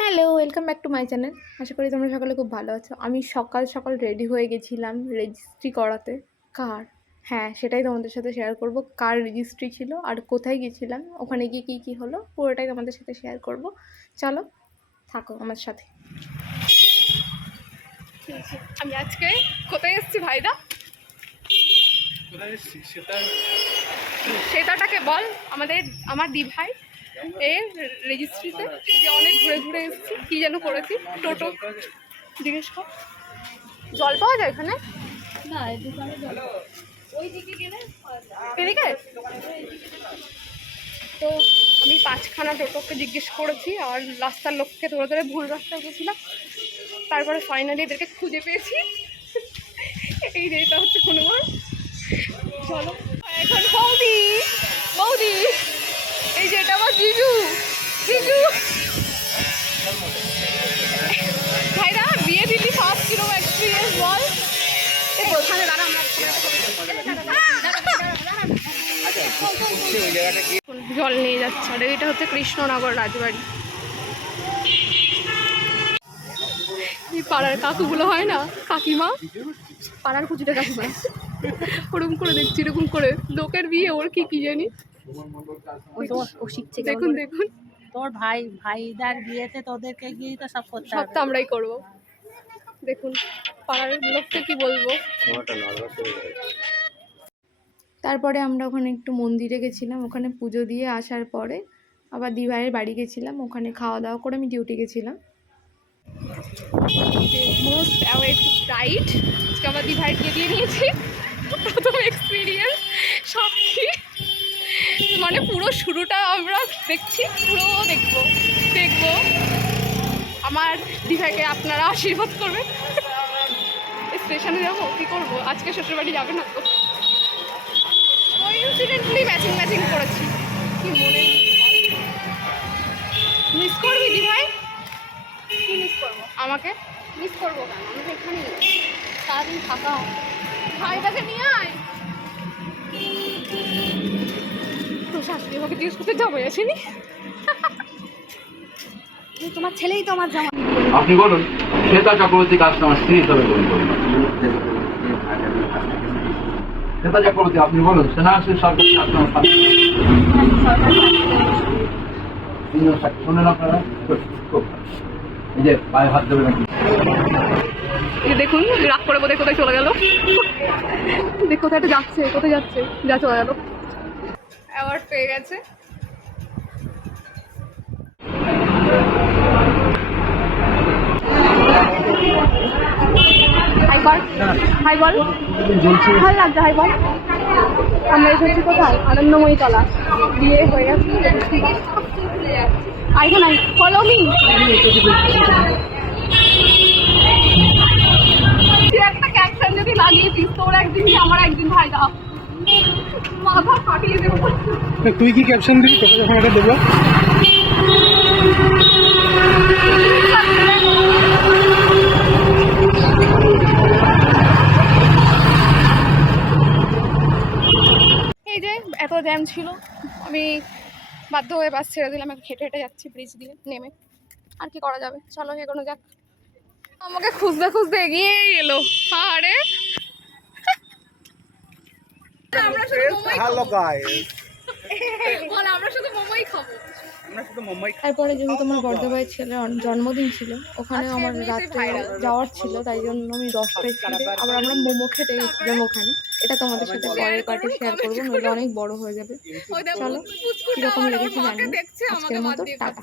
Hello, welcome back to my channel. আশা করি তোমরা সকলে খুব ভালো আছো। আমি সকাল সকাল রেডি হয়ে গেছিলাম রেজিস্ট্রি করাতে। কার? হ্যাঁ, সেটাই তোমাদের সাথে শেয়ার করব। কার রেজিস্ট্রি ছিল আর কোথায় গেছিলাম, ওখানে গিয়ে কী হলো পুরোটাই তোমাদের সাথে শেয়ার করব। চলো থাকো আমার সাথে। আমি আজকে কোথায় এসেছি ভাইদা? সেটাটাকে বল। আমার দি ভাই এর রেজিস্ট্রিতে যে অনেক ঘুরে ঘুরে এসেছি। কী যেন করেছি, টোটো জিজ্ঞেস কর। জল পাওয়া যায় এখানে? না, ওইদিকে গেলে এদিকে। তো আমি 5খানা টোটোকে জিজ্ঞেস করেছি আর রাস্তার লোককে ধরে ধরে ভুল রাস্তায় গেছিলাম। তারপরে ফাইনালি এদেরকে খুঁজে পেয়েছি। এই যে এটা হচ্ছে হনুমান। চলো এখন বৌদি বৌদি, এই যে এটা আমার জিজু জিজু। ভাইরা বিয়ে দিলি ফার্স্ট কিরকম এক্সপিরিয়েন্স বল? ওখানে দাঁড়া, আমরা জল নিয়ে যাচ্ছে। আর এটা হচ্ছে কৃষ্ণনগর রাজবাড়ি। এই পাড়ার কাকুগুলো হয় না, কাকিমা, পাড়ার কুচিটা কাকিমা, ওরকম করে দেখছি, এরকম করে লোকের বিয়ে ওর কি জানি ও শিখছে। দেখুন দেখুন, তোর ভাইদার বিয়েতে তোদেরকে গিয়ে তো সব করতে হবে। সব তো আমরাই করবো। দেখুন পাড়ার লোককে কি বলবো। তারপরে আমরা ওখানে একটু মন্দিরে গেছিলাম। ওখানে পুজো দিয়ে আসার পরে আবার দিভাইয়ের বাড়ি গেছিলাম। ওখানে খাওয়া দাওয়া করে আমি ডিউটি গেছিলাম। মোস্ট অ্যাওয়েটেড রাইড আজকে আমার দিভাইকে দিয়ে নিয়েছি। প্রথম এক্সপিরিয়েন্স সাক্ষী, মানে পুরো শুরুটা আমরা দেখছি, পুরো দেখবো। আমার দিভাইকে আপনারা আশীর্বাদ করবেন। স্টেশনে যাবো, কী করবো, আজকে শ্বশুরবাড়ি যাবে না তো। কোইন্সিডেন্টলি ম্যাচিং করেছি। কি মনে মিস করবি দিভাই? কি মিস করবো? আমাকে মিস করবো কেন? আমি তো এখানেই সারাদিন থাকা। ভাইটাকে নিয়ে আয়। তো শাশুড়ি আমাকে জিজ্ঞেস করতে যাবো আসেনি। তোমার ছেলেই তো আমার জামা। আপনি বলুন, শ্বেতা চক্রবর্তী কাজটা আমার স্ত্রী হিসাবে গ্রহণ করুন। শ্বেতা চক্রবর্তী, আপনি বলুন, সেনাশ্রী সরকার শুনেন আপনারা? এই যে পায়ে হাত দেবে নাকি? দেখুন রাগ করে বোধহয় কোথায় চলে গেল। দেখ কোথায় যাচ্ছে, যা চলে গেল। অ্যাওয়ার্ড পেয়ে গেছে। হাই বল, ভালো লাগছে। হাই বল। আমরা এসেছি কোথায়? আনন্দময়ী তলা। বিয়ে হয়ে গেছে। আইগো নাই, ফলো মি। একটা ক্যাপশন যদি লাগিয়ে দিস, তোর একদিন কি আমার একদিন, ভাই দা মাথা ফাটিয়ে দেবো। তুই কি ক্যাপশন দিবি? তোকে যখন এটা দেবো এই যে এত জ্যাম ছিল, আমি বাধ্য হয়ে বাস ছেড়ে দিলাম। এখন হেঁটে হেঁটে যাচ্ছি ব্রিজ দিয়ে নেমে। আর কি করা যাবে, চলো এগোনো যাক। আমাকে খুঁজতে এগিয়ে এলো। আরে আমরা শুধু মোমোই খাবো। তারপরে যেহেতু আমার বর্ধমানের ছেলের জন্মদিন ছিল, ওখানে আমার রাত্রে যাওয়ার ছিল, তাই জন্য আমি 10টায় ফিরে আবার আমরা মোমো খেতে গেছিলাম ওখানে। এটা তোমাদের সাথে পরের পার্টে শেয়ার করবো, নইলে অনেক বড় হয়ে যাবে। চলো, কিরকম লেগেছে জানি। আজকের মতো টাটা।